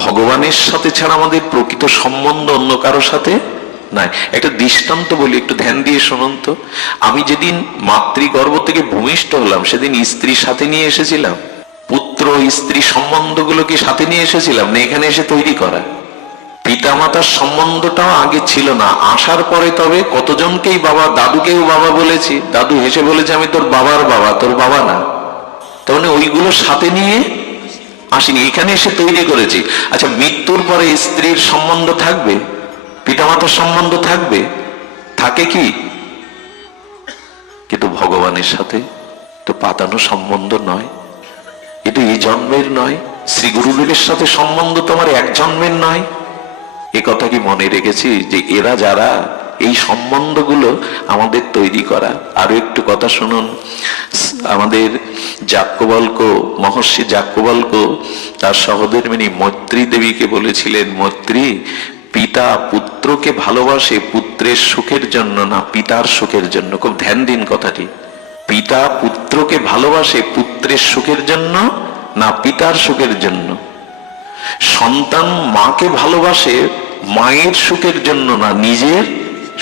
ভগবানের সাথে ছাড়া আমাদের প্রকৃত সম্বন্ধ অন্য কারোর সাথে নাই। একটা দৃষ্টান্ত বলি, একটু ধ্যান দিয়ে শুনুন তো। আমি যেদিন মাতৃগর্ভ থেকে ভূমিষ্ঠ হলাম সেদিন স্ত্রীর সাথে নিয়ে এসেছিলাম? পুত্র স্ত্রী সম্বন্ধগুলো কি সাথে নিয়ে এসেছিলাম না এখানে এসে তৈরি করা? পিতামাতার সম্বন্ধটাও আগে ছিল না, আসার পরে তবে কতজনকেই বাবা, দাদুকেও বাবা বলেছি, দাদু হেসে বলেছে আমি তোর বাবার বাবা, তোর বাবা না। তার মানে ওইগুলো সাথে নিয়ে আসিনি, এখানে এসে তৈরি করেছি। আচ্ছা, মৃত্যুর পরে স্ত্রীর সম্বন্ধ থাকবে, পিতামাতার সম্বন্ধ থাকবে? থাকে কি? কিন্তু ভগবানের সাথে তো পাতানো সম্বন্ধ নয়, এটা এই জন্মের নয়। শ্রী গুরুদেবের সাথে সম্বন্ধ তোমার এক জন্মের নয়। এ কথা কি মনে রেখেছি যে এরা যারা এই সম্বন্ধগুলো আমাদের তৈরি করা? আরো একটু কথা শুনুন। আমাদের যাজ্ঞবল্ক্য, মহর্ষি যাজ্ঞবল্ক্য তার সহধর্মিণী মৈত্রী দেবীকে বলেছিলেন, মৈত্রী, পিতা পুত্রকে ভালোবাসে পুত্রের সুখের জন্য না পিতার সুখের জন্য। খুব ধ্যান দিন কথাটি। পিতা পুত্রকে ভালোবাসে পুত্রের সুখের জন্য না পিতার সুখের জন্য। সন্তান মাকে ভালোবাসে মায়ের সুখের জন্য না নিজের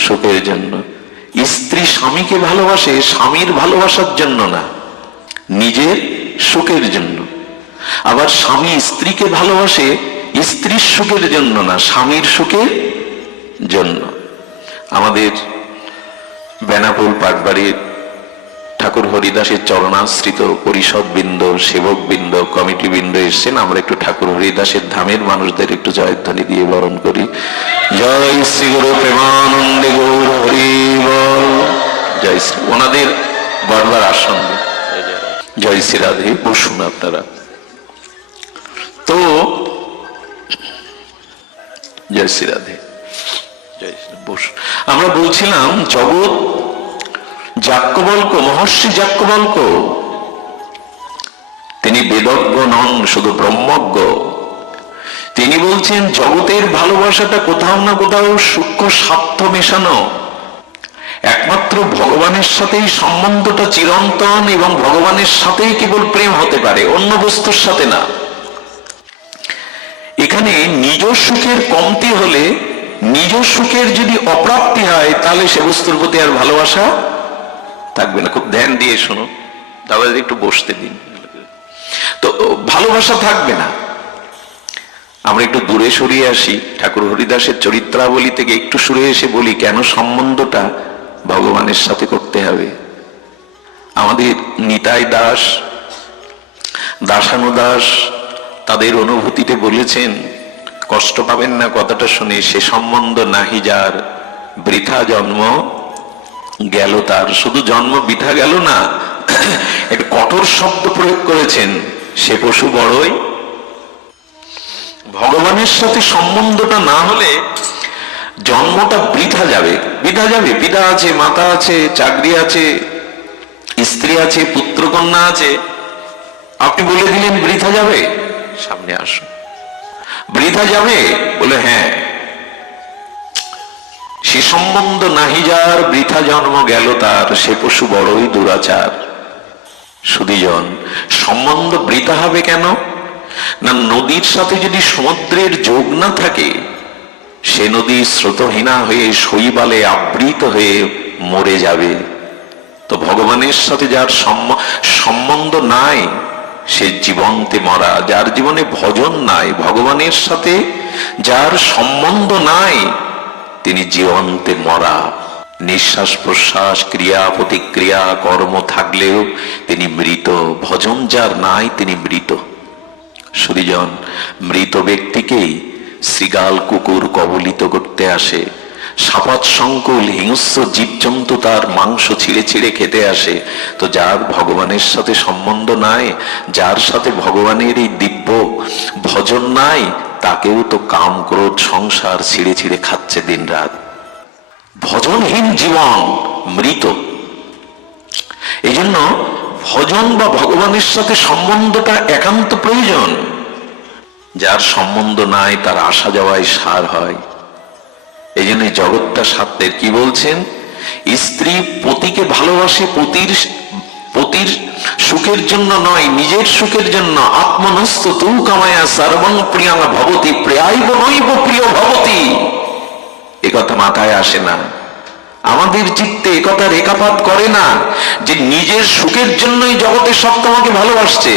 সুখের জন্য। স্ত্রী স্বামীকে ভালোবাসে স্বামীর ভালোবাসার জন্য না নিজের সুখের জন্য। আবার স্বামী স্ত্রীকে ভালোবাসে স্ত্রীর সুখের জন্য না স্বামীর সুখের জন্য। আমাদের বেনাপুর পাটবাড়ির ঠাকুর হরিদাসের চরণাশ্রিত পরিষদ বৃন্দ, সেবক বৃন্দ, কমিটি বৃন্দ এসছেন। আমরা একটু ঠাকুর হরিদাসের ধামের মানুষদের একটু জয়ধ্বনি দিয়ে বরণ করি। জয় শ্রী গুরু প্রেমানন্দে গৌর হরি বল। জয় শ্রী। ওনাদের বারবার আসন। জয় শ্রী রাধে। বসুন আপনারা। তো জয় শ্রী রাধে, জয় শ্রী। বসুন। আমরা বলছিলাম জগৎ যাজ্ঞবল্ক্য, মহর্ষি যাজ্ঞবল্ক্য তিনি বেদজ্ঞ নন, শুধু ব্রহ্মজ্ঞ। তিনি বলছেন জগতের ভালোবাসাটা কোথাও না কোথাও সূক্ষ্ম স্বার্থ মেশানো। একমাত্র ভগবানের সাথেই সম্বন্ধটা চিরন্তন এবং ভগবানের সাথেই কেবল প্রেম হতে পারে, অন্য বস্তুর সাথে না। এখানে নিজ সুখের কমতি হলে, নিজ সুখের যদি অপ্রাপ্তি হয়, তাহলে সে বস্তুর প্রতি আর ভালোবাসা থাকবে না। খুব ধ্যান দিয়ে শোনো, দাদা একটু বসতে দিন। তো ভালোবাসা থাকবে না। আমরা একটু দূরে সরিয়ে আসি, ঠাকুর হরিদাসের চরিত্রাবলী থেকে একটু সরে এসে বলি কেন সম্বন্ধটা ভগবানের সাথে করতে হবে। আমাদের নিতাই দাস, দাসানুদাস তাদের অনুভূতিতে বলেছেন, কষ্ট পাবেন না কথাটা শুনে, সে সম্বন্ধ নাহি যার বৃথা জন্ম গেল তার। শুধু জন্ম বৃথা গেল না, একটা কঠোর শব্দ প্রয়োগ করেছেন, সে পশু বড়ই। ভগবানের সাথে সম্বন্ধটা না হলে জন্মটা বৃথা যাবে, বৃথা যাবে। পিতা আছে, মাতা আছে, চাকরি আছে, স্ত্রী আছে, পুত্রকন্যা আছে, আপনি বলে দিলেন বৃথা যাবে। সামনে আসুন। বৃথা যাবে বলে হ্যাঁ, সে সম্বন্ধ নাহি যার বৃথা জন্ম গেল তার, সে পশু বড়ই দুরাচার। সুধীজন, সম্বন্ধ বৃথা হবে কেন না, নদীর সাথে যদি সমুদ্রের যোগ না থাকে, সে নদী স্রোতহীনা হয়ে শৈবালে আবৃত হয়ে মরে যাবে। তো ভগবানের সাথে যার সম্বন্ধ নাই, সে জীবন্তে মরা। যার জীবনে ভজন নাই, ভগবানের সাথে যার সম্বন্ধ নাই, তিনি জীবন্তে মরা। নিঃশ্বাস প্রশ্বাস, ক্রিয়া প্রতিক্রিয়া, কর্ম থাকলেও তিনি মৃত। ভজন যার নাই, তিনি মৃত। সুধীজন, মৃত ব্যক্তিকেই শৃগাল কুকুর কবলিত করতে আসে, সাপাত সংকুল হিংস্র জীবজন্তু তার মাংস ছিঁড়ে ছিঁড়ে খেতে আসে। তো যার ভগবানের সাথে সম্বন্ধ নাই, যার সাথে ভগবানের এই দিব্য ভজন নাই, তাকেও তো কাম ক্রোধ সংসার ছিঁড়ে ছিঁড়ে খাচ্ছে দিন রাত। ভজনহীন জীবন মৃত। এই জন্য ভজন বা ভগবানের সাথে সম্বন্ধটা একান্ত প্রয়োজন। যার সম্বন্ধ নাই তার আসা যাওয়ায় সার হয়। এই জন্য জগৎটা স্বার্থের। কি বলছেন, স্ত্রী পতিকে ভালোবাসে পতির পতির সুখের জন্য নয়, নিজের সুখের জন্য। আত্মনস্ত তু কামায়া সর্বং প্রিয়াং ভবতি প্রিয়াইব নৈব প্রিয় ভবতি। একথা মাথায় আসে না, আমাদের চিত্তে একথা রেখাপাত করে না যে নিজের সুখের জন্যই জগতের সব তোমাকে ভালোবাসছে।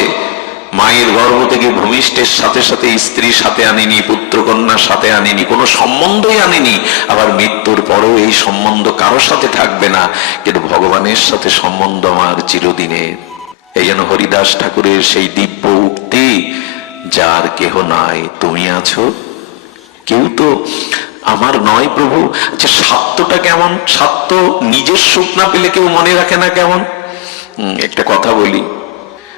মায়ের গর্ভ থেকে ভূমিষ্ঠের সাথে সাথে স্ত্রীর সাথে আনেনি, পুত্র কন্যার সাথে আনেনি, কোনো সম্বন্ধই আনেনি। আবার মৃত্যুর পরেও এই সম্বন্ধ কারোর সাথে থাকবে না, কিন্তু ভগবানের সাথে সম্বন্ধ আমার চিরদিনের। এই জন্য হরিদাস ঠাকুরের সেই দিব্য উক্তি, যার কেহ নাই তুমি আছো। কেউ তো আমার নয় প্রভু। আচ্ছা, স্বার্থটা কেমন? স্বার্থ নিজের সুখ না পেলে কেউ মনে রাখে না কেমন? একটা কথা বলি,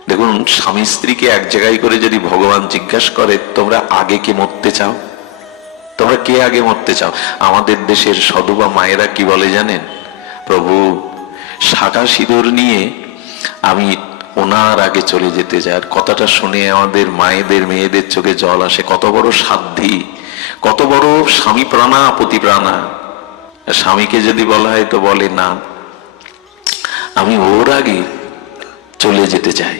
দেখুন, স্বামী স্ত্রীকে এক জায়গায় করে যদি ভগবান জিজ্ঞাসা করে তোমরা আগে কে মরতে চাও, তোমরা কে আগে মরতে চাও, আমাদের দেশের সধবা মায়েরা কি বলে জানেন? প্রভু, শাঁখা সিঁদুর নিয়ে আমি ওনার আগে চলে যেতে চাই। আর কথাটা শুনে আমাদের মায়েদের মেয়েদের চোখে জল আসে। কত বড় সাধ্যি, কত বড় স্বামী প্রাণা পতি প্রাণা। স্বামীকে যদি বলা হয় তো বলে না, আমি ওর আগে চলে যেতে চাই।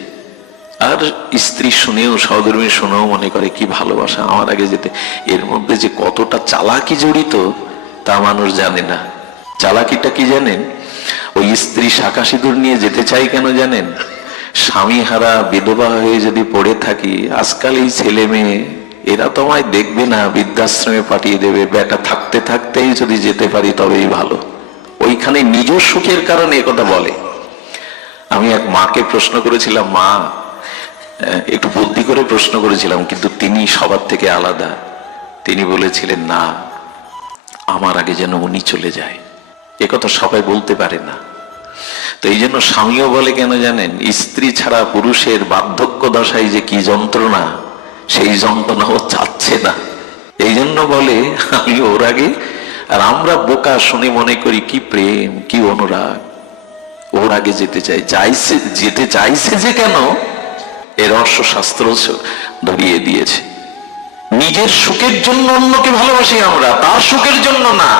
আর স্ত্রী শুনেও, সহধর্মী শুনেও মনে করে কি ভালোবাসা, আমার আগে যেতে। এর মধ্যে যে কতটা চালাকি জড়িত তা মানুষ জানে না। চালাকিটা কি জানেন? ওই স্ত্রী শাঁখা সিঁদুর নিয়ে যেতে চাই কেন জানেন? স্বামী হারা বিধবা হয়ে যদি পড়ে থাকি, আজকাল এই ছেলে মেয়ে এরা তোমায় দেখবে না, বৃদ্ধাশ্রমে পাঠিয়ে দেবে। বেটা থাকতে থাকতেই যদি যেতে পারি তবেই ভালো। ওইখানে নিজ সুখের কারণে একথা বলে। আমি এক মাকে প্রশ্ন করেছিলাম, মা, একটু বুদ্ধি করে প্রশ্ন করেছিলাম, কিন্তু তিনি সবার থেকে আলাদা। তিনি বলেছিলেন, না, আমার আগে যেন উনি চলে যায়। একথা সবাই বলতে পারে না। তো এই জন্য স্বামীও বলে কেন জানেন? স্ত্রী ছাড়া পুরুষের বার্ধক্য দশায় যে কি যন্ত্রণা, সেই যন্ত্রণা ও চাচ্ছে না। এই জন্য বলে আমি ওর আগে। আর আমরা বোকা শুনে মনে করি কি প্রেম, কি অনুরাগ, ওর আগে যেতে চাই। চাইছে, যেতে চাইছে যে কেন, এর রহস্য শাস্ত্র ধরিয়ে দিয়েছে। নিজের সুখের জন্য অন্যকে ভালোবাসি আমরা, তার সুখের জন্য না।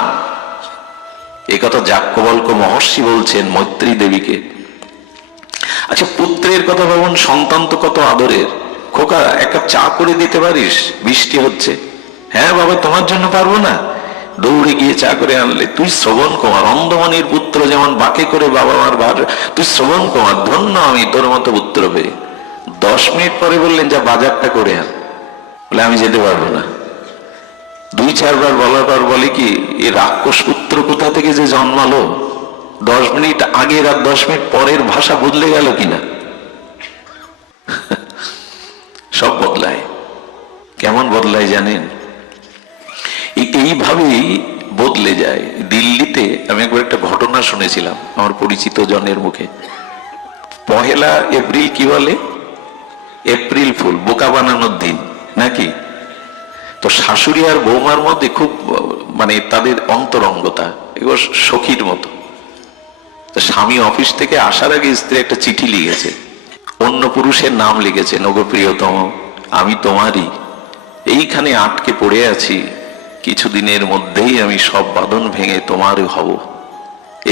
এই কথা যাজ্ঞবল্ক্য মহর্ষি বলছেন মৈত্রী দেবীকে। আচ্ছা, পুত্রের কথা ভাবুন, সন্তান তো কত আদরের। খোকা, এক কাপ চা করে দিতে পারিস, বৃষ্টি হচ্ছে। হ্যাঁ বাবা, তোমার জন্য পারবো না। দৌড়ে গিয়ে চা করে আনলে। তুই শ্রবণ কুমার, অন্ধমণির পুত্র যেমন বাকে করে বাবা মার ভার, তুই শ্রবণ কুমার, ধন্য আমি তোর মতো পুত্র পেয়ে। 10 মিনিট পরে বললেন যা বাজারটা করে আন। বলে আমি যেতে পারবো না। 2-4 বার বলার পর বলে কি, এই রাক্ষস পুত্র কোথা থেকে যে জন্মালো। 10 মিনিট আগের আর 10 মিনিট পরের ভাষা বদলে গেল কিনা। সব বদলায়। কেমন বদলায় জানেন? এইভাবেই বদলে যায়। দিল্লিতে আমি একবার একটা ঘটনা শুনেছিলাম আমার পরিচিত জনের মুখে। 1 এপ্রিল কি বলে? এপ্রিল ফুল, বোকা বানানোর দিন নাকি। তো শাশুড়ি আর বৌমার মধ্যে খুব মানে তাদের অন্তরঙ্গতা, এগুলো সখীর মতো। তো স্বামী অফিস থেকে আসার আগে স্ত্রী একটা চিঠি লিখেছে, অন্য পুরুষের নাম লিখেছেন, ওগো প্রিয়তম, আমি তোমারই, এইখানে আটকে পড়ে আছি, কিছুদিনের মধ্যেই আমি সব বাঁধন ভেঙে তোমার হব।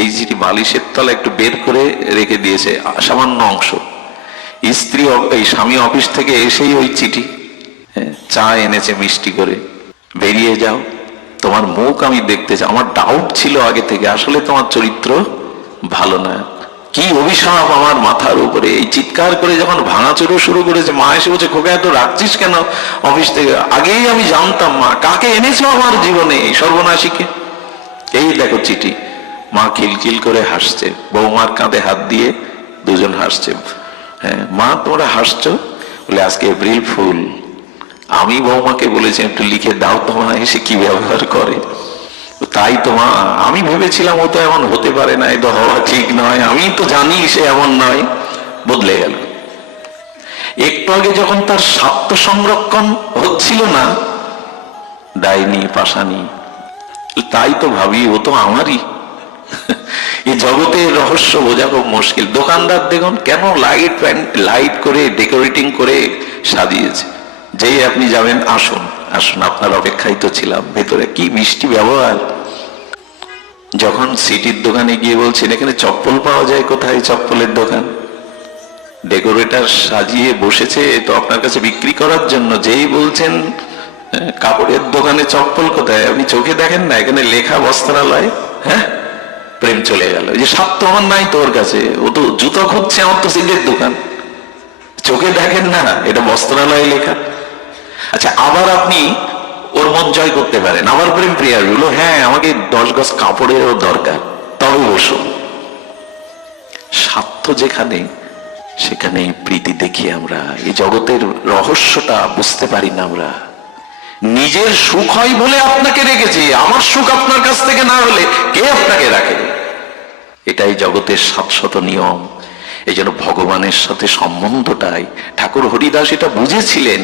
এই চিঠি বালিশের তলা একটু বের করে রেখে দিয়েছে, সামান্য অংশ। স্ত্রী, এই স্বামী অফিস থেকে এসেই ওই চিঠি, চা এনেছে মিষ্টি করে, বেরিয়ে যাও, তোমার মুখ আমি দেখতে চাই। আমার ডাউট ছিল আগে থেকে, আসলে তোমার চরিত্র ভালো না। কি অভিশাপ আমার মাথার উপরে। এই চিৎকার করে যখন ভাঙাচুরো শুরু করেছে, মা এসে বলছে, খোকা এত রাখছিস কেন অফিস থেকে? আগেই আমি জানতাম মা, কাকে এনেছো আমার জীবনে, সর্বনাশীকে। এই দেখো চিঠি। মা খিলখিল করে হাসছে, বৌমার কাঁধে হাত দিয়ে দুজন হাসছে। হ্যাঁ মা, তোমরা হাসছো? বলে আজকে এপ্রিল ফুল, আমি বৌমাকে বলেছি একটু লিখে দাও, তোমার এসে কি ব্যবহার করে। তাই তো মা, আমি ভেবেছিলাম ও তো এমন হতে পারে না, এ তো হওয়া ঠিক নয়, আমি তো জানি সে এমন নয়। বদলে গেল। একটু আগে যখন তার স্বার্থ সংরক্ষণ হচ্ছিল না, ডাইনি পাশানি, তাই তো ভাবি ও তো আমারই। এই জগতের রহস্য বোঝা খুব মুশকিল। দোকানদার দেখুন কেন লাইট করে ডেকোরেটিং করে সাজিয়েছে। যেই আপনি যাবেন, আসুন আসুন, আপনার অপেক্ষায় তো ছিলাম, ভেতরে কি মিষ্টি ব্যবহার। যখন সিটির দোকানে গিয়ে বলছেন এখানে চপ্পল পাওয়া যায়, কোথায় চপ্পলের দোকান, ডেকোরেটর সাজিয়ে বসেছে তো আপনার কাছে বিক্রি করার জন্য, যেই বলছেন কাপড়ের দোকানে চপ্পল কোথায়, আপনি চোখে দেখেন না এখানে লেখা বস্ত্রালয়, হ্যাঁ, প্রেম চলে গেল। এই যে স্বার্থ আমার নাই তোর কাছে, ও তো জুতো খুঁজছে, আমার তো সিগারেট দোকান, চোখে দেখেন না এটা বস্ত্রালয় লেখা। আচ্ছা, আবার আপনি ওর মন জয় করতে পারেন, আবার প্রেম প্রিয়ার বলো হ্যাঁ আমাকে 10 গজ কাপড়েরও দরকার, তবে বসো। স্বার্থ যেখানে সেখানে প্রীতি দেখি আমরা, এই জগতের রহস্যটা বুঝতে পারি না আমরা। নিজের সুখ হয় বলে আপনাকে রেখেছি, আমার সুখ আপনার কাছ থেকে না হলে কে আপনাকে রাখে? এটাই জগতের শাশ্বত নিয়ম। এই জন্য ভগবানের সাথে সম্বন্ধটাই ঠাকুর হরিদাস এটা বুঝেছিলেন,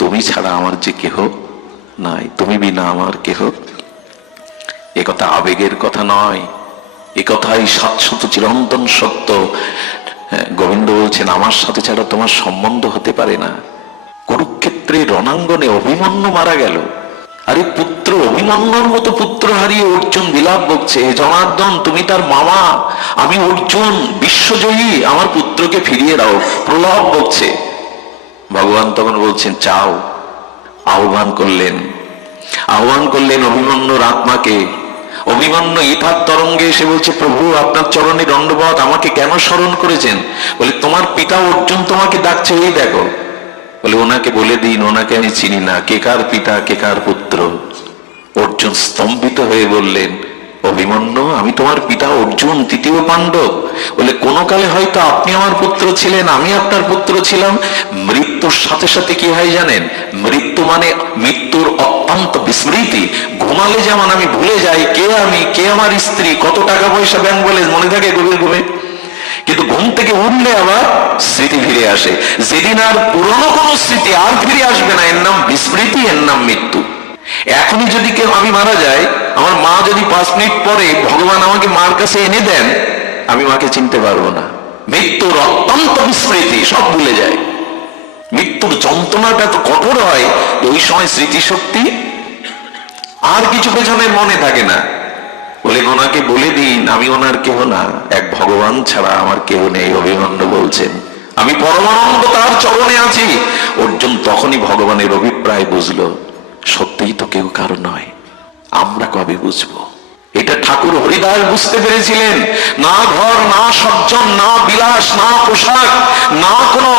তুমি ছাড়া আমার যে কেহ নাই, তুমি বিনা আমার কেহ। এ কথা আবেগের কথা নয়, এ কথাই শাশ্বত চিরন্তন সত্য। গোবিন্দ বলছেন আমার সাথে ছাড়া তোমার সম্বন্ধ হতে পারে না। কুরুক্ষেত্রে রণাঙ্গনে অভিমন্যু মারা গেল, আরে পুত্র অভিমন্যুর মতো পুত্র হারিয়ে অর্জুন বিলাপ বকছে, জনার্দন তুমি তার মামা, আমি অর্জুন বিশ্বজয়ী, আমার পুত্রকে ফিরিয়ে দাও, প্রলাপ বকছে। ভগবান তখন বলছেন চাও, আহ্বান করলেন অভিমন্যুর আত্মাকে। অভিমন্যু ইথার তরঙ্গে এসে বলছে প্রভু আপনার চরণে দণ্ডবত, আমাকে কেন স্মরণ করেছেন? বলে তোমার পিতা অর্জুন তোমাকে ডাকছে, এই দেখো। বলে ওনাকে বলে দিন, ওনাকে আমি চিনি না, কে কার পিতা কে কার পুত্র? অর্জুন স্তম্ভিত হয়ে বললেন অভিমন্যু আমি তোমার পিতা অর্জুন, তৃতীয় পাণ্ডব। বলে কোন কালে হয়তো আপনি আমার পুত্র ছিলেন, আমি আপনার পুত্র ছিলাম। মৃত্যুর সাথে সাথে কি হয় জানেন? মৃত্যু মানে মৃত্যুর অত্যন্ত বিস্মৃতি। ঘুমালে যেমন আমি ভুলে যাই কে আমি, কে আমার স্ত্রী, কত টাকা পয়সা ব্যাংক বলে মনে থাকে গভীর ঘুমে, কিন্তু ঘুম থেকে উঠলে আবার স্মৃতি ফিরে আসে। যেদিন আর পুরনো কোনো স্মৃতি আর ফিরে আসবে না, এর নাম বিস্মৃতি, এর নাম মৃত্যু। এখনই যদি কেউ আমি মারা যাই, আমার মা যদি 5 মিনিট পরে ভগবান আমাকে মার কাছে এনে দেন, আমি মাকে চিনতে পারবো না। মৃত্যুর অত্যন্ত বিস্মৃতি, সব ভুলে যায়। মৃত্যুর যন্ত্রণাটা তো কঠোর হয়, ওই সময় স্মৃতিশক্তি আর কিছু পেছনের মনে থাকে না। বলে ওনাকে বলে দিন আমি ওনার কেহ না, এক ভগবান ছাড়া আমার কেউ নেই। অভিমন্যু বলছেন আমি পরমানন্দ তার চরণে আছি। অর্জুন তখনই ভগবানের অভিপ্রায় বুঝলো, সত্যিই তো কেউ কারো নয়। আমরা কবে বুঝবো? এটা ঠাকুর হরিদাস বুঝতে পেরেছিলেন। না ঘর, না সজ্জন, না বিলাস, না পোশাক, না কোনো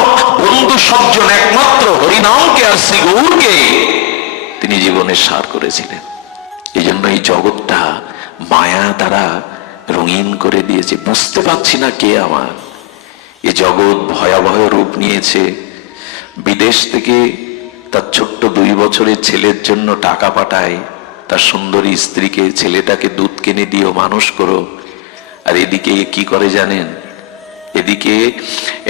বন্ধু সজ্জন, একমাত্র হরিনামকে আর শ্রী গৌরকে তিনি জীবনের সার করেছিলেন। এই জন্য এই জগৎটা মায়া দ্বারা রঙিন করে দিয়েছে, বুঝতে পারছি না কে আমার। এ জগৎ ভয়াবহ রূপ নিয়েছে। বিদেশ থেকে তার ছোট্ট 2 বছরের ছেলের জন্য টাকা পাঠায়, তার সুন্দরী স্ত্রীকে, ছেলেটাকে দুধ কিনে দিও, মানুষ করো। আর এদিকে কি করে জানেন? এদিকে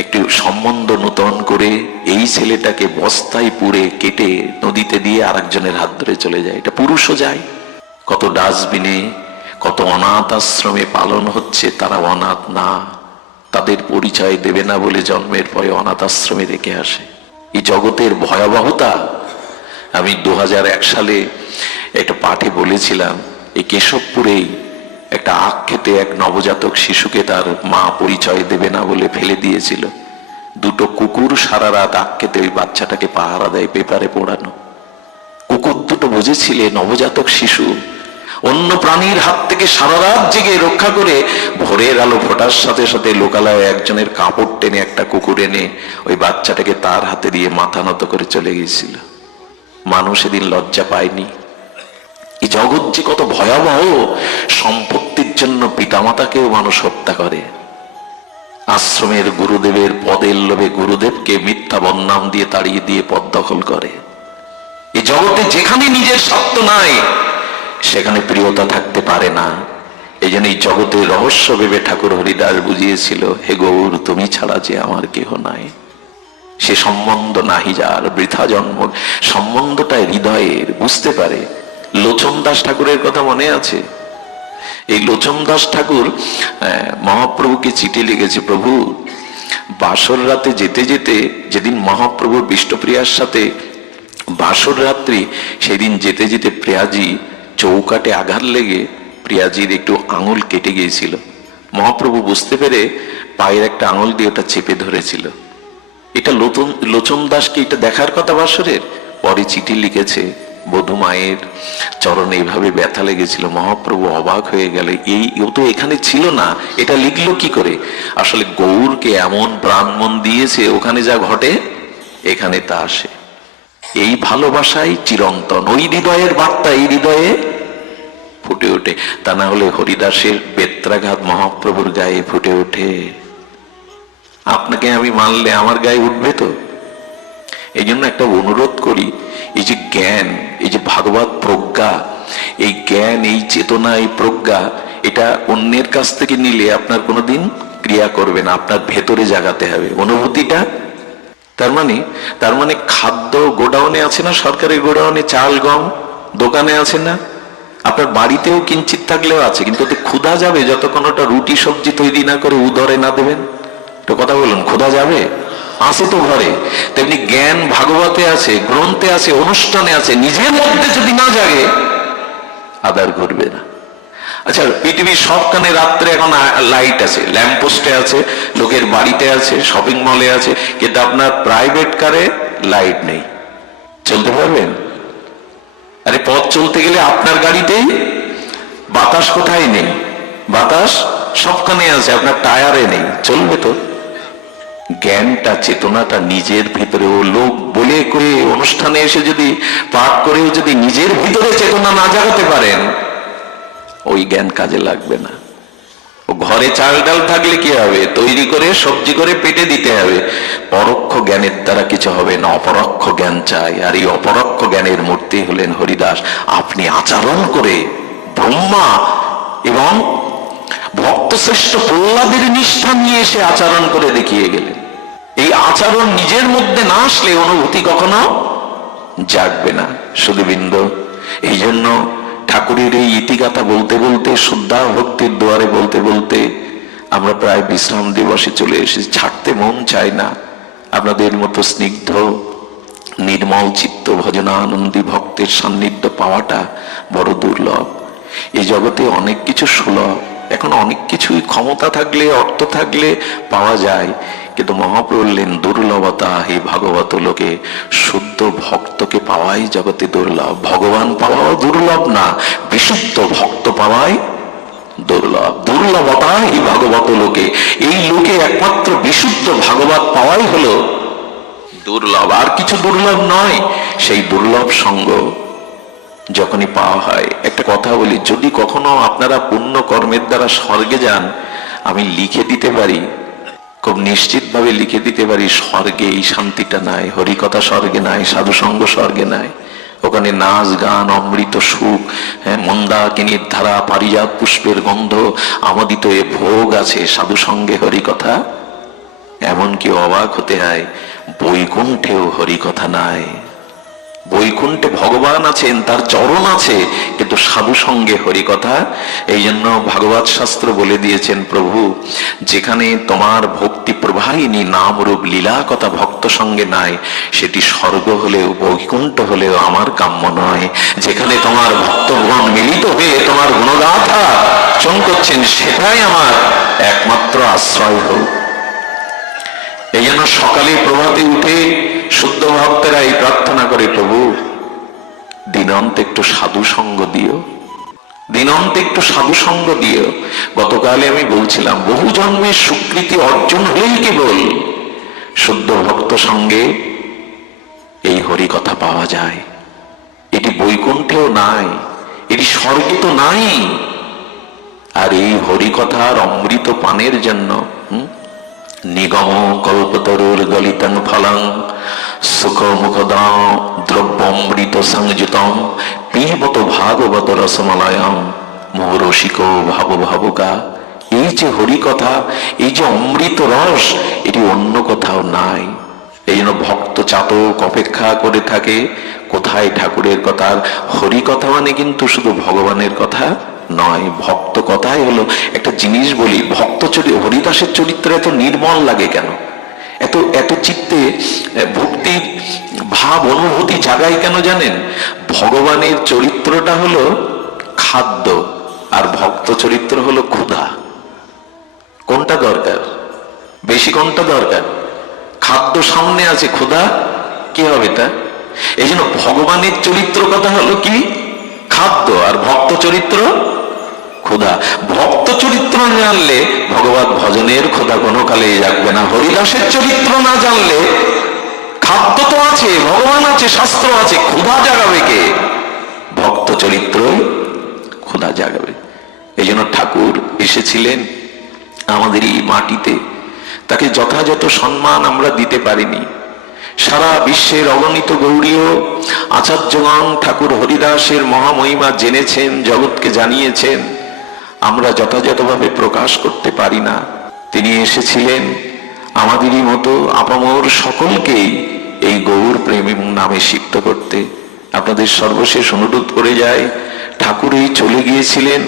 একটু সম্বন্ধ নূতন করে এই ছেলেটাকে বস্তায় পুড়ে কেটে নদীতে দিয়ে আরেকজনের হাত ধরে চলে যায়। এটা পুরুষও যায়। কত ডাস্টবিনে, কত অনাথ আশ্রমে পালন হচ্ছে, তারা অনাথ না, তাদের পরিচয় দেবে না বলে জন্মের পরে অনাথ আশ্রমে রেখে আসে। এই জগতের ভয়াবহতা আমি 2001 সালে একটা পাঠে বলেছিলাম। এই কেশবপুরেই একটা আখ খেতে এক নবজাতক শিশুকে তার মা পরিচয় দেবে না বলে ফেলে দিয়েছিল। 2টো কুকুর সারা রাত আখ খেতে ওই বাচ্চাটাকে পাহারা দেয়, পেপারে পড়ানো। কুকুর 2টো বুঝেছিলে নবজাতক শিশু অন্য প্রাণীর হাত থেকে সারা রাত জেগে রক্ষা করে ভোরের আলো ফোটার সাথে সাথে লোকালয়ে একজনের কাপড় টেনে একটা কুকুর এনে ওই বাচ্চাটাকে তার হাতে দিয়ে মাথা নত করে চলে গিয়েছিল। মানুষ এদিন লজ্জা পায়নি। এই জগৎ যে কত ভয়াবহ, সম্পত্তির জন্য পিতামাতাকেও মানুষ হত্যা করে। আশ্রমের গুরুদেবের পদের লোভে গুরুদেবকে মিথ্যা বদনাম দিয়ে তাড়িয়ে দিয়ে পদ দখল করে। এই জগতে যেখানে নিজের স্বার্থ নাই সেখানে প্রিয়তা থাকতে পারে না। এই জন্য এই জগতের রহস্য ভেবে ঠাকুর হরিদাস বুঝিয়েছিল, হে গৌর তুমি ছাড়া যে আমার কেহ নাই। সে সম্বন্ধ নাহি যার বৃথা জন্ম। সম্বন্ধটা হৃদয়ের, বুঝতে পারে। লোচন দাস ঠাকুরের কথা মনে আছে? এই লোচন দাস ঠাকুর মহাপ্রভুকে চিঠি লিখেছে, প্রভু বাসর রাতে যেতে যেতে, যেদিন মহাপ্রভুর বিষ্ণুপ্রিয়ার সাথে বাসর রাত্রি, সেদিন যেতে যেতে প্রিয়াজি চৌকাটে আঘাত লেগে প্রিয়াজির একটু আঙুল কেটে গিয়েছিল। মহাপ্রভু বুঝতে পেরে পায়ের একটা আঙুল দিয়ে ওটা চেপে ধরেছিল। এটা লোচন দাসকে এটা দেখার কথা বাসরের। পরে চিঠি লিখেছে, বধূ মায়ের চরণে এইভাবে ব্যথা লেগেছিল, মহাপ্রভু অবাক হয়ে গেল, ও তো এখানে ছিল না, এটা লিখলো কি করে? আসলে গৌরকে এমন প্রাণমন দিয়েছে, ওখানে যা ঘটে এখানে তা আসে। এই ভালোবাসাই চিরন্তন, ওই হৃদয়ের বার্তা এই হৃদয়ে ফুটে ওঠে। তা না হলে হরিদাসের বেত্রাঘাত মহাপ্রভুর গায়ে ফুটে ওঠে। আপনাকে আমি মানলে আমার গায়ে উঠবে তো? এই জন্য একটা অনুরোধ করি, এই যে জ্ঞান, এই যে ভাগবত প্রজ্ঞা, এই জ্ঞান, এই চেতনা, এই প্রজ্ঞা, এটা অন্যের কাছ থেকে নিলে আপনার কোনোদিন ক্রিয়া করবে না, আপনার ভেতরে জাগাতে হবে অনুভূতিটা। তার মানে খাদ্য গোডাউনে আছে না, সরকারি গোডাউনে চাল গম দোকানে আছে না, আপনার বাড়িতেও কিঞ্চিত থাকলেও আছে, কিন্তু ওতে ক্ষুধা যাবে যতক্ষণ ওটা রুটি সবজি তৈরি না করে উদরে না দেবেন? তো কথা বলুন, ক্ষুধা যাবে? আছে তো ঘরে। তেমনি জ্ঞান ভাগবতে আছে, গ্রন্থে আছে, অনুষ্ঠানে আছে, নিজের মধ্যে যদি না জাগে আদার করবে না। আচ্ছা, পৃথিবীর সবখানে রাত্রে এখন লাইট আছে, ল্যাম্পপোস্টে আছে, লোকের বাড়িতে আছে, শপিং মলে আছে, কিন্তু আপনার প্রাইভেট কারে লাইট নেই, চলতে পারবেন? আরে পথ চলতে গেলে আপনার গাড়িতেই বাতাস কোথায় নেই? বাতাস সবখানে আছে, আপনার টায়ারে নেই, চলবে তো? জ্ঞানটা, চেতনাটা নিজের ভিতরে, ও লোক বলে করে অনুষ্ঠানে এসে যদি পাঠ করেও যদি নিজের ভিতরে চেতনা না জাগাতে পারেন, ওই জ্ঞান কাজে লাগবে না। ও ঘরে চাল ডাল থাকলে কি হবে? তৈরি করে সবজি করে পেটে দিতে হবে। পরোক্ষ জ্ঞানের দ্বারা কিছু হবে না, অপরোক্ষ জ্ঞান চাই। আর এই অপরোক্ষ জ্ঞানের মূর্তি হলেন হরিদাস। আপনি আচরণ করে ব্রহ্মা এবং ভক্তশ্রেষ্ঠ প্রহ্লাদের নিষ্ঠা নিয়ে এসে আচরণ করে দেখিয়ে গেলেন। এই আচরণ নিজের মধ্যে না আসলে অনুভূতি কখনো জাগবে না। শুধুবৃন্দ, এই জন্য ঠাকুরের এই ইতিগাথা বলতে বলতে, শুদ্ধা ভক্তির দুয়ারে বলতে বলতে আমরা প্রায় বিশ্রাম দিবসে চলে এসেছি। ছাড়তে মন চায় না। আপনাদের মতো স্নিগ্ধ নির্মল চিত্ত ভজনানন্দী ভক্তের সান্নিধ্য পাওয়াটা বড় দুর্লভ। এই জগতে অনেক কিছু সুলভ, এখন অনেক কিছুই ক্ষমতা থাকলে, অর্থ থাকলে পাওয়া যায়, কিন্তু মহাপ্রভু বললেন দুর্লভতা হে ভাগবত লোকে, শুদ্ধ ভক্তকে পাওয়াই জগতে দুর্লভ। ভগবান পাওয়াও দুর্লভ না, বিশুদ্ধ ভক্ত পাওয়াই দুর্লভ। দুর্লভতা হে ভাগবত লোকে, এই লোকে একমাত্র বিশুদ্ধ ভাগবত পাওয়াই হলো দুর্লভ, আর কিছু দুর্লভ নয়। সেই দুর্লভ সঙ্গ যখনই পাওয়া হয়, একটা কথা বলি, যদি কখনো আপনারা পুণ্য কর্মের দ্বারা স্বর্গে যান, আমি লিখে দিতে পারি, খুব নিশ্চিত ভাবে লিখে দিতে পারি, স্বর্গে এই শান্তিটা নাই, হরিকথা স্বর্গে নাই, সাধুসঙ্গ স্বর্গে নাই। ওখানে নাচ গান, অমৃত সুখ, মন্দাকিনীর ধারা, পারিজাত পুষ্পের গন্ধ, আমাদিত এ ভোগ আছে, সাধুসঙ্গে হরিকথা। এমনকি অবাক হতে হয়, বৈকুণ্ঠেও হরিকথা নাই। বৈকুণ্ঠে ভগবান আছেন, তার চরণ আছে, কিন্তু সাধু সঙ্গে হরিকথা। এই জন্য ভাগবত শাস্ত্র বলে দিয়েছেন, প্রভু যেখানে তোমার ভক্তি প্রবাহিনী নামরূপ লীলা কথা ভক্ত সঙ্গে নাই, সেটি স্বর্গ হলেও বৈকুণ্ঠ হলেও আমার কাম্য নয়। যেখানে তোমার ভক্তগণ মিলিত হয়ে তোমার গুণগাথা চন করছেন, সেটাই আমার একমাত্র আশ্রয় হোক। এই জন্য সকালে প্রভাতে উঠে শুদ্ধ ভক্তেরা এই প্রার্থনা করে, প্রভু দিনান্তে একটু সাধু সঙ্গ দিও, দিনান্তে একটু সাধু সঙ্গ দিও। গতকালে আমি বলছিলাম, বহু জন্মের স্বীকৃতি অর্জন হলেই কেবল শুদ্ধ ভক্ত সঙ্গে এই হরি কথা পাওয়া যায়। এটি বৈকুণ্ঠেও নাই, এটি স্বর্গে তো নাই। আর এই হরি কথার অমৃত পানের জন্য নিগম কল্পতরুর গলিতং ফলং সুখ মুখদাম দ্রব্যমৃত সংযুতম পিবত ভাগবত রসমলয়ম মোহরসিক ভাব ভাবুকা। এই যে হরি কথা, এই যে অমৃত রস, এটি অন্য কোথাও নাই। এই জন্য ভক্ত চাতক অপেক্ষা করে থাকে কোথায় ঠাকুরের কথা। হরি কথা মানে কিন্তু শুধু ভগবানের কথা নয়, ভক্ত কথাই হলো। একটা জিনিস বলি, ভক্ত হরিদাসের চরিত্র এত নির্মল লাগে কেন? এত এত চিত্তে ভক্তির ভাব অনুভূতি জাগায় কেন জানেন? ভগবানের চরিত্রটা হলো খাদ্য, আর ভক্ত চরিত্র হলো ক্ষুধা। কোনটা দরকার বেশি? কোনটা দরকার? খাদ্য সামনে আছে, ক্ষুধা কি হবে তা? এই জন্য ভগবানের চরিত্র কথা হলো কি? খাদ্য। আর ভক্ত চরিত্র ক্ষুধা। ভক্ত চরিত্র না জানলে ভগবত ভজনের ক্ষুধা কোনো কালেই জাগবে না। হরিদাসের চরিত্র না জানলে খাদ্য তো আছে, ভগবান আছে, শাস্ত্র আছে, ক্ষুধা জাগাবে কে? ভক্ত চরিত্রই ক্ষুধা জাগাবে। এই জন্য ঠাকুর এসেছিলেন আমাদের এই মাটিতে, তাকে যথাযথ সম্মান আমরা দিতে পারিনি। সারা বিশ্বের অগণিত গৌড়ীয় আচার্যগণ ঠাকুর হরিদাসের মহামহিমা জেনেছেন, জগৎকে জানিয়েছেন, আমরা যথাযথভাবে প্রকাশ করতে পারি না। তিনি এসেছিলেন আমাদেরই মতো আপামর সকলকেই এই গৌর প্রেম নামে সিক্ত করতে। আপনাদের সর্বশেষ অনুরোধ করে যায়, ঠাকুর এই চলে গিয়েছিলেন,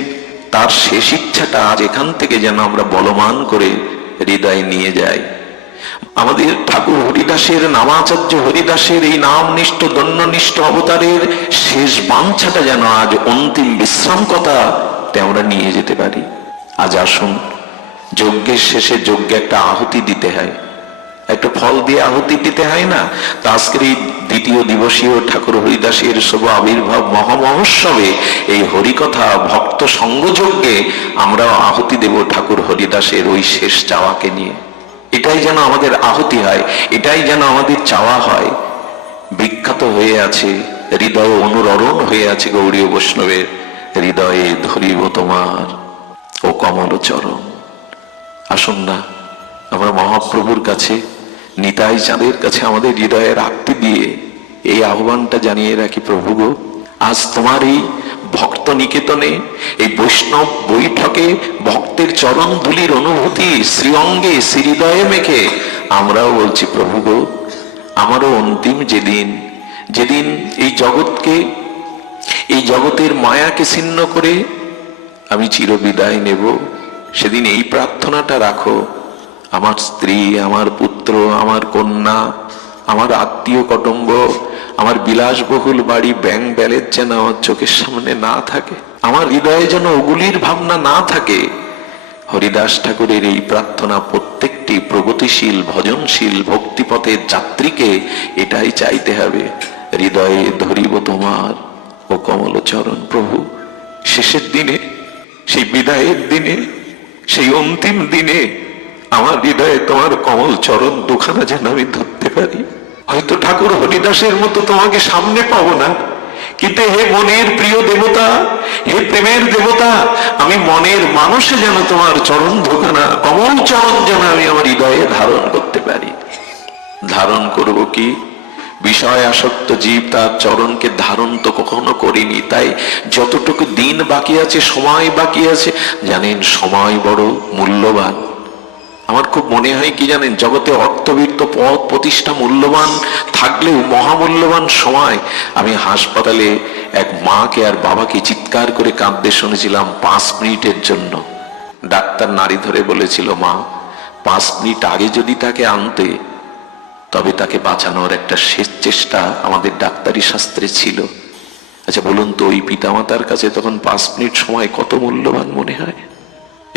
তার শেষ ইচ্ছাটা আজ এখান থেকে যেন আমরা বলমান করে হৃদয়ে নিয়ে যাই। আমাদের ঠাকুর হরিদাসের, নামাচার্য হরিদাসের এই নামনিষ্ঠ দণ্ডনিষ্ঠ অবতারের শেষ বাঞ্ছাটা যেন আজ অন্তিম বিশ্রাম কথাতে আমরা নিয়ে যেতে পারি। আজ আসুন, যজ্ঞের শেষে যজ্ঞে একটা আহুতি দিতে হয়, একটা ফল দিয়ে আহুতি দিতে হয় না? তা আজকের এই দ্বিতীয় দিবসীয় ঠাকুর হরিদাসের শুভ আবির্ভাব মহামহোৎসবে এই হরিকথা ভক্ত সঙ্গযজ্ঞে আমরা আহুতি দেব ঠাকুর হরিদাসের ওই শেষ চাওয়াকে নিয়ে। এটাই যেন আমাদের আহুতি হয়, এটাই যেন আমাদের চাওয়া হয়। বিখ্যাত হয়ে আছে, হৃদয় অনুরণন হয়ে আছে গৌড়ীয় বৈষ্ণবের, হৃদয়ে ধরিব তোমার ও কমল চরণ। আসুন না, আমরা মহাপ্রভুর কাছে, নিতাই চাঁদের কাছে আমাদের হৃদয়ের আত্মী দিয়ে এই আহ্বানটা জানিয়ে রাখি, প্রভু গো, আজ তোমার এই ভক্ত নিকেতনে, এই বৈষ্ণব বৈঠকে ভক্তের চরণ ধুলির অনুভূতি শ্রীঅঙ্গে শ্রীহৃদয়ে মেখে আমরাও বলছি, প্রভু গো, আমারও অন্তিম যেদিন, যেদিন এই জগৎকে, এই জগতের মায়াকে ছিন্ন করে আমি চিরবিদায় নেব, সেদিন এই প্রার্থনাটা রাখো, আমার স্ত্রী, আমার পুত্র, আমার কন্যা, আমার আত্মীয় কুটুম্ব, আমার বিলাসবহুল বাড়ি, ব্যাংক ব্যালেন্স যেন আমার চোখের সামনে না থাকে, আমার হৃদয়ে যেন ওগুলির ভাবনা না থাকে। হরিদাস ঠাকুরের এই প্রার্থনা প্রত্যেকটি প্রগতিশীল ভজনশীল ভক্তিপথের যাত্রীকে এটাই চাইতে হবে, হৃদয়ে ধরিব তোমার ও কমল চরণ। প্রভু, শেষের দিনে, সেই বিদায়ের দিনে, সেই অন্তিম দিনে আমার হৃদয়ে তোমার কমল চরণ দুখানা যেন আমি ধরতে পারি। হয়তো ঠাকুর হরিদাসের মতো তোমাকে সামনে পাবো না, কিন্তু হে মনের প্রিয় দেবতা, হে প্রেমের দেবতা, আমি মনের মানুষে যেন তোমার চরণ দুখানা, কমল চরণ যেন আমি আমার হৃদয়ে ধারণ করতে পারি। ধারণ করব কি? বিষয় আসক্ত জীব তার চরণকে ধারণ তো কখনো করিনি। তাই যতটুকু দিন বাকি আছে, সময় বাকি আছে, জানেন সময় বড় মূল্যবান। আমার খুব মনে হয় কি জানেন, জগতে অর্থবিত্ত পদ প্রতিষ্ঠা মূল্যবান থাকলেও মহামূল্যবান সময়। আমি হাসপাতালে এক মাকে আর বাবাকে চিৎকার করে কাঁদতে শুনেছিলাম 5 মিনিটের জন্য। ডাক্তার নাড়ি ধরে বলেছিল, মা 5 মিনিট আগে যদি তাকে আনতে, তবে তাকে বাঁচানোর একটা শেষ চেষ্টা আমাদের ডাক্তারি শাস্ত্রে ছিল। আচ্ছা বলুন তো, ওই পিতামাতার কাছে তখন 5 মিনিট সময় কত মূল্যবান মনে হয়?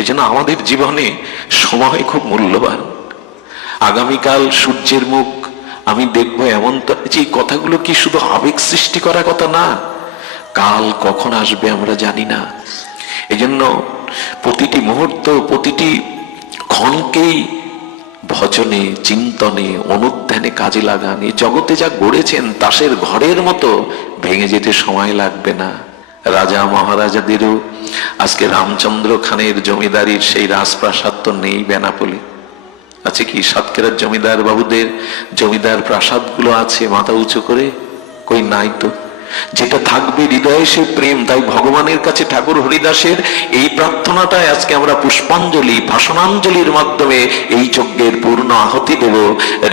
এই জন্য আমাদের জীবনে সময় খুব মূল্যবান। আগামীকাল সূর্যের মুখ আমি দেখবো, এমন তো যে কথাগুলো কি শুধু আবেগ সৃষ্টি করা কথা না, কাল কখন আসবে আমরা জানি না। এই জন্য প্রতিটি মুহূর্ত, প্রতিটি ক্ষণকেই ভজনে, চিন্তনে, অনুধ্যানে কাজে লাগান। এই জগতে যা গড়েছেন তাসের ঘরের মতো ভেঙে যেতে সময় লাগবে না। রাজা মহারাজাদেরও আজকে রামচন্দ্র খানের জমিদারির সেই রাজপ্রাসাদ তো নেই বেনাপোলে। আছে কি? সাতক্ষীরার জমিদার বাবুদের জমিদার প্রাসাদ গুলো আছে মাথা উঁচু করে? কই নাই তো। যেটা থাকবে হৃদয়ে সে প্রেম। তাই ভগবানের কাছে ঠাকুর হরিদাসের এই প্রার্থনাটাই আজকে আমরা পুষ্পাঞ্জলি, ভাষণাঞ্জলির মাধ্যমে এই যজ্ঞের পূর্ণ আহুতি দেব,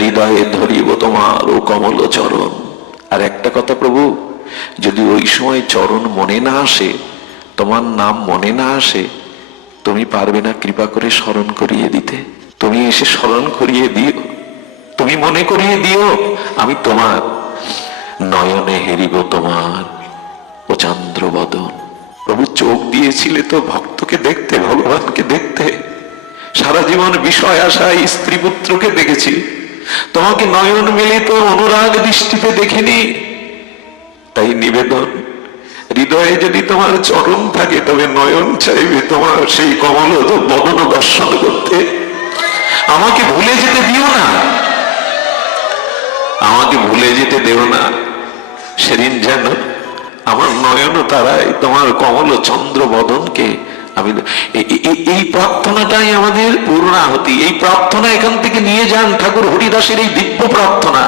হৃদয়ে ধরিব তোমার ও কমল চরণ। আর একটা কথা প্রভু, যদি ওই সময় চরণ মনে না আসে, তোমার নাম মনে না আসে, তুমি পারবে না কৃপা করে স্মরণ করিয়ে দিতে? তুমি এসে স্মরণ করিয়ে দিও, তুমি মনে করিয়ে দিও, আমি তোমার নয়নে হেরিব তোমার ও চন্দ্র বদন। প্রভু চোখ দিয়েছিলে তো ভক্তকে দেখতে, ভগবানকে দেখতে। সারা জীবন বিষয় আশায় স্ত্রী পুত্রকে দেখেছি, তোমাকে নয়ন মিলিত অনুরাগ দৃষ্টিতে দেখিনি। তাই নিবেদন, হৃদয়ে যদি তোমার চরণ থাকে তবে নয়ন চাইবে তোমার সেই কমল বদন দর্শন করতে। আমাকে ভুলে যেতে দিও না, আমাকে ভুলে যেতে দেও না। সেদিন যেন আমার নয়ন তারায় তোমার কমল চন্দ্র বদনকে আমি, এই প্রার্থনাটাই আমাদের পূর্ণাহুতি। এই প্রার্থনা এখান থেকে নিয়ে যান ঠাকুর হরিদাসের এই দিব্য প্রার্থনা,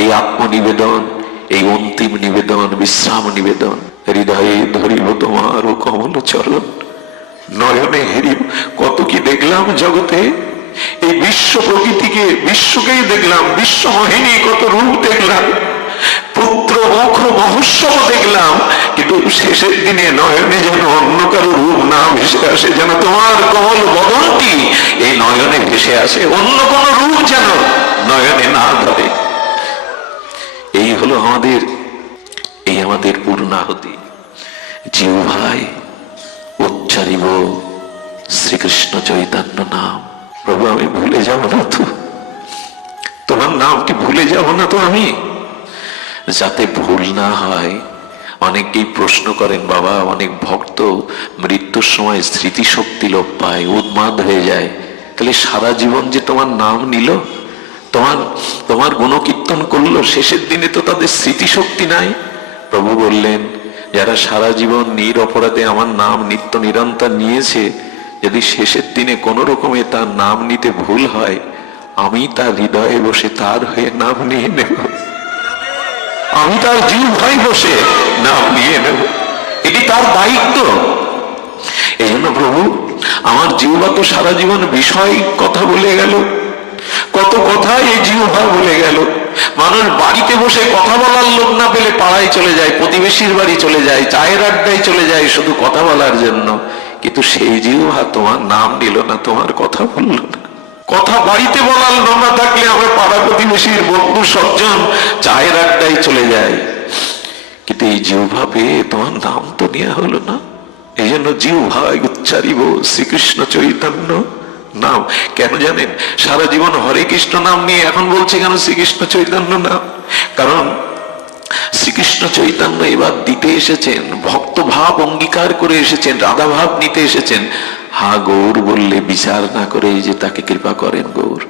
এই আত্মনিবেদন, এই অন্তিম নিবেদন, বিশ্রাম নিবেদন। হৃদয়ে ধরিব তোমার ও কমল চরণ, নয়নে হেরিব। কত কি দেখলাম জগতে, এই বিশ্ব প্রকৃতিকে, বিশ্বকেই দেখলাম, বিশ্ব মোহিনী কত রূপ দেখলাম, পুত্র মুখ মহোৎসব দেখলাম, কিন্তু শেষের দিনে নয়নে যেন অন্য কারো রূপ না ভেসে আসে, যেন তোমার কমল বদনটি এই নয়নে ভেসে আসে, অন্য কোন রূপ যেন নয়নে না ধরে। এই হলো আমাদের, এই আমাদের পূর্ণাহুতি। জিহ্বায় উচ্চারিব শ্রীকৃষ্ণ চৈতন্য নাম। প্রভু আমি ভুলে যাব না তো, তোমার নামটি ভুলে যাব না তো আমি, যাতে ভুল না হয়। অনেকেই প্রশ্ন করেন, বাবা অনেক ভক্ত মৃত্যুর সময় স্মৃতিশক্তি লোপ পায়, উন্মাদ হয়ে যায়, তাহলে সারা জীবন যে তোমার নাম নিল, তোমার গুণকীর্তন করলো, শেষের দিনে তো তাদের স্মৃতিশক্তি নাই। প্রভু বললেন, যারা সারা জীবন নিরপরাধে আমার নাম নিত্য নিরন্তর নিয়েছে, যদি শেষের দিনে কোন রকমে তার নাম নিতে ভুল হয়, আমি তার হৃদয়ে বসে তার হয়ে নাম নিয়ে নেব, আমি তার জিহ্বায় বসে নাম নিয়ে নেব, এটি তার দায়িত্ব। এই জন্য প্রভু আমার জিহ্বা তো সারা জীবন বিষয় কথা বলে গেল, কত কথা এই জিহ্বা বলে গেল। মানুষ বাড়িতে বসে কথা বলার লোক না পেলে পাড়ায় চলে যায়, প্রতিবেশীর বাড়ি চলে যায়, চায়ের আড্ডায় চলে যায় শুধু কথা বলার জন্য, কিন্তু সেই জিহ্বা তোমার নাম নিল না, তোমার কথা বলল না। কথা বাড়িতে বলার লোক না থাকলে আমরা পাড়া প্রতিবেশীর বন্ধু সজ্জন চায়ের আড্ডায় চলে যায়, কিন্তু এই জিহ্বা পেয়ে তোমার নাম তো নেওয়া হলো না। এই জন্য জিহ্বায় উচ্চারিব শ্রীকৃষ্ণ চৈতন্য নাম। কেন জানেন? সারা জীবন হরে কৃষ্ণ নাম নিয়ে এখন বলছে কেন শ্রীকৃষ্ণ চৈতন্য নাম? কারণ শ্রীকৃষ্ণ চৈতন্য এবার দিতে এসেছেন, ভক্ত ভাব অঙ্গীকার করে এসেছেন, রাধা ভাব নিতে এসেছেন। হা গৌর বললে বিচার না করে যে তাকে কৃপা করেন গৌর।